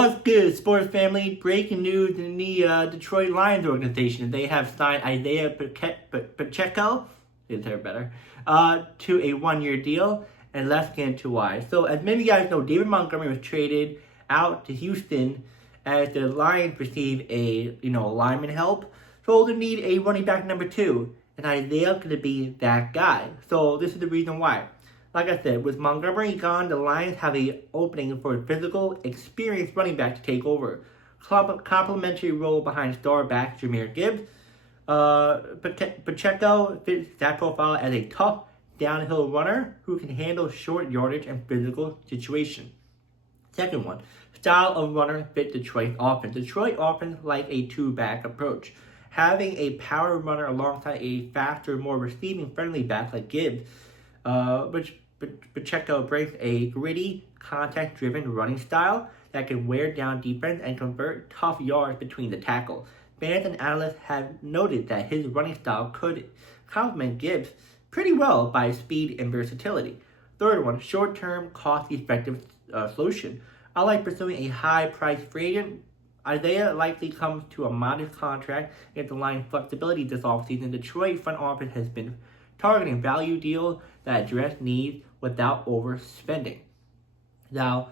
What's good, sports family? Breaking news in the Detroit Lions organization. They have signed Isiah Pacheco, is there better, to a one-year deal, and let's get into why. So, as many of you guys know, David Montgomery was traded out to Houston as the Lions receive a lineman help. So they need a running back number 2, and Isiah's going to be that guy. So this is the reason why. Like I said, with Montgomery gone, the Lions have an opening for a physical, experienced running back to take over. Complementary role behind star back Jahmyr Gibbs. Pacheco fits that profile as a tough, downhill runner who can handle short yardage and physical situation. Second one, style of runner fit Detroit offense. Detroit offense like a two-back approach. Having a power runner alongside a faster, more receiving-friendly back like Gibbs, which Pacheco brings a gritty, contact-driven running style that can wear down defense and convert tough yards between the tackles. Fans and analysts have noted that his running style could complement Gibbs pretty well by speed and versatility. Third one, short-term, cost-effective solution. Unlike pursuing a high-priced free agent, Isiah likely comes to a modest contract if the line flexibility this offseason. Detroit front office has been targeting value deals that address needs without overspending. Now,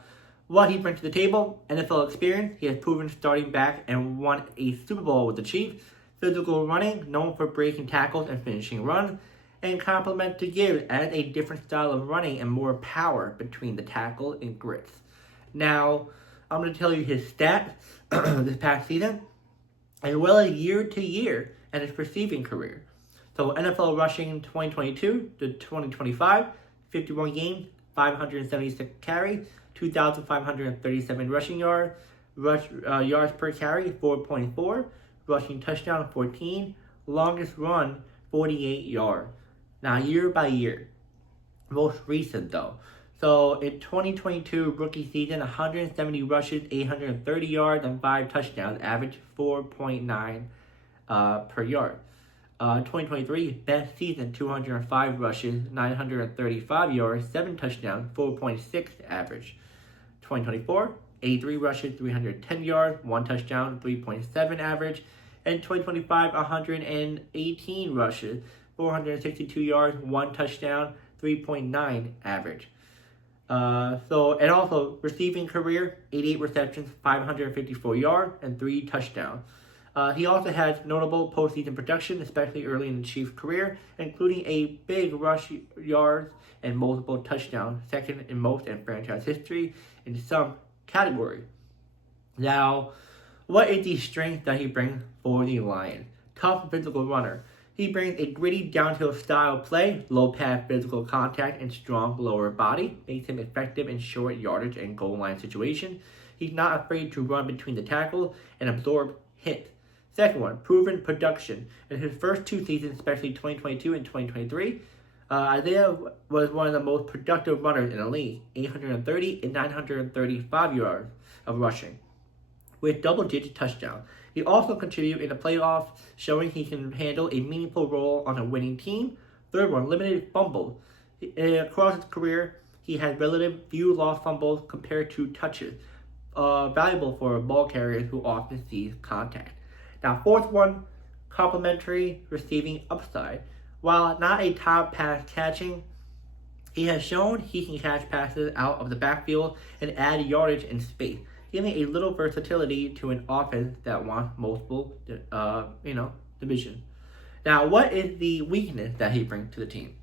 what he brings to the table: NFL experience. He has proven starting back and won a Super Bowl with the Chiefs. Physical running, known for breaking tackles and finishing runs, and complement to Gibbs as a different style of running and more power between the tackle and grits. Now, I'm going to tell you his stats this past season, as well as year to year and his receiving career. So NFL rushing 2022 to 2025, 51 games, 576 carries, 2,537 rushing yards, yards per carry 4.4, rushing touchdown 14, longest run 48 yards. Now year by year, most recent though. So in 2022 rookie season, 170 rushes, 830 yards, and 5 touchdowns, average 4.9 per yard. 2023 best season, 205 rushes, 935 yards, 7 touchdowns, 4.6 average. 2024, 83 rushes, 310 yards, 1 touchdown, 3.7 average. And 2025, 118 rushes, 462 yards, 1 touchdown, 3.9 average. And also receiving career, 88 receptions, 554 yards, and 3 touchdowns. He also has notable postseason production, especially early in the Chiefs' career, including a big rush yards and multiple touchdowns, second in most in franchise history in some category. Now, what is the strength that he brings for the Lions? Tough physical runner. He brings a gritty downhill style play, low pass physical contact, and strong lower body. Makes him effective in short yardage and goal line situations. He's not afraid to run between the tackles and absorb hits. Second one, proven production. In his first 2 seasons, especially 2022 and 2023, Isiah was one of the most productive runners in the league, 830 and 935 yards of rushing, with double-digit touchdowns. He also contributed in the playoffs, showing he can handle a meaningful role on a winning team. Third one, limited fumbles. Across his career, he had relative few lost fumbles compared to touches, valuable for ball carriers who often see contact. Now, fourth one, complementary receiving upside. While not a top pass catching, he has shown he can catch passes out of the backfield and add yardage and space, giving a little versatility to an offense that wants multiple, divisions. Now, what is the weakness that he brings to the team?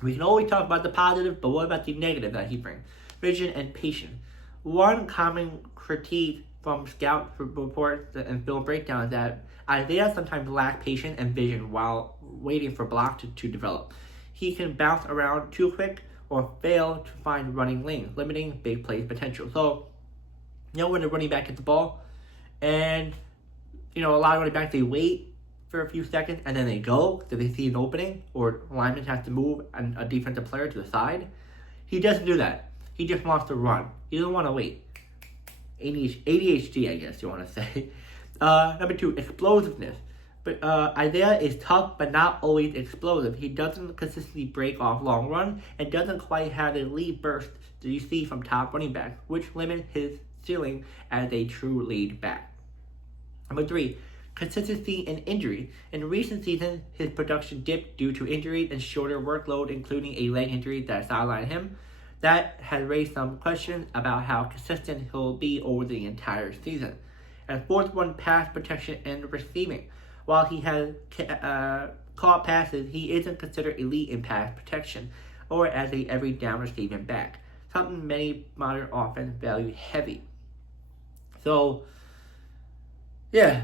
We can always talk about the positive, but what about the negative that he brings? Vision and patience. One common critique from scout reports and film breakdowns is that Isiah sometimes lacks patience and vision while waiting for blocks to develop. He can bounce around too quick or fail to find running lanes, limiting big play potential. So, when the running back gets the ball, and a lot of running backs, they wait for a few seconds and then they go because they see an opening or lineman has to move a defensive player to the side. He doesn't do that. He just wants to run. He doesn't want to wait. ADHD, I guess you want to say. Number 2, explosiveness. But Isiah is tough but not always explosive. He doesn't consistently break off long runs and doesn't quite have the lead burst that you see from top running backs, which limits his ceiling as a true lead back. Number 3, consistency and injury. In recent seasons, his production dipped due to injuries and shorter workload, including a leg injury that sidelined him. That has raised some questions about how consistent he'll be over the entire season. And fourth one, pass protection and receiving. While he has caught passes, he isn't considered elite in pass protection or as a every down receiving back, something many modern offense value heavy. So, yeah,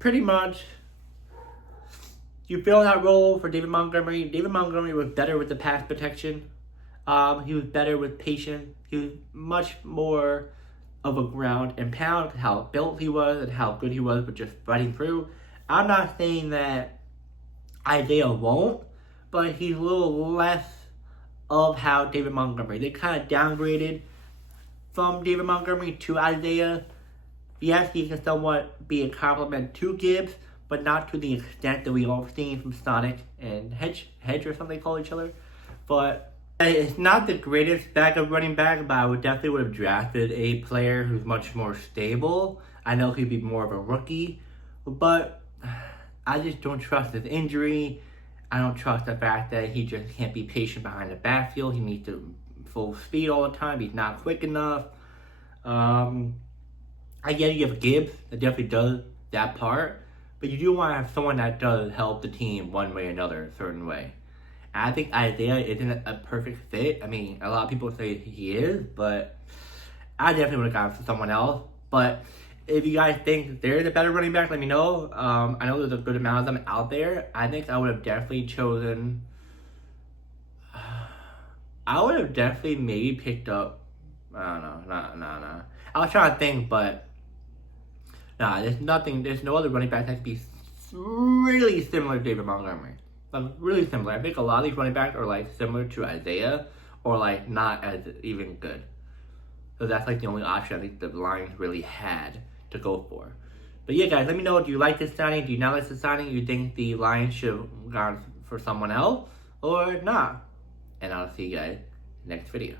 pretty much you fill that role for David Montgomery. David Montgomery was better with the pass protection. He was better with patience. He was much more of a ground and pound, how built he was and how good he was with just fighting through. I'm not saying that Isiah won't, but he's a little less of how David Montgomery. They kind of downgraded from David Montgomery to Isiah. Yes, he can somewhat be a compliment to Gibbs, but not to the extent that we all seen from Sonic and Hedge or something they call each other. But it's not the greatest backup running back, but I would have drafted a player who's much more stable. I know he'd be more of a rookie, but I just don't trust his injury. I don't trust the fact that he just can't be patient behind the backfield. He needs to full speed all the time. He's not quick enough. I get you have Gibbs that definitely does that part, but you do want to have someone that does help the team one way or another, a certain way. And I think Isiah isn't a perfect fit. I mean, a lot of people say he is, but I definitely would have gone for someone else. But if you guys think there's a better running back, let me know. I know there's a good amount of them out there. I think I would have definitely chosen... I would have definitely maybe picked up... I don't know. No. I was trying to think, but... There's no other running back that could be really similar to David Montgomery. Really similar. I think a lot of these running backs are like similar to Isiah, or like not as even good. So that's like the only option I think the Lions really had to go for. But yeah, guys, let me know. Do you like this signing? Do you not like this signing? You think the Lions should have gone for someone else or not? And I'll see you guys next video.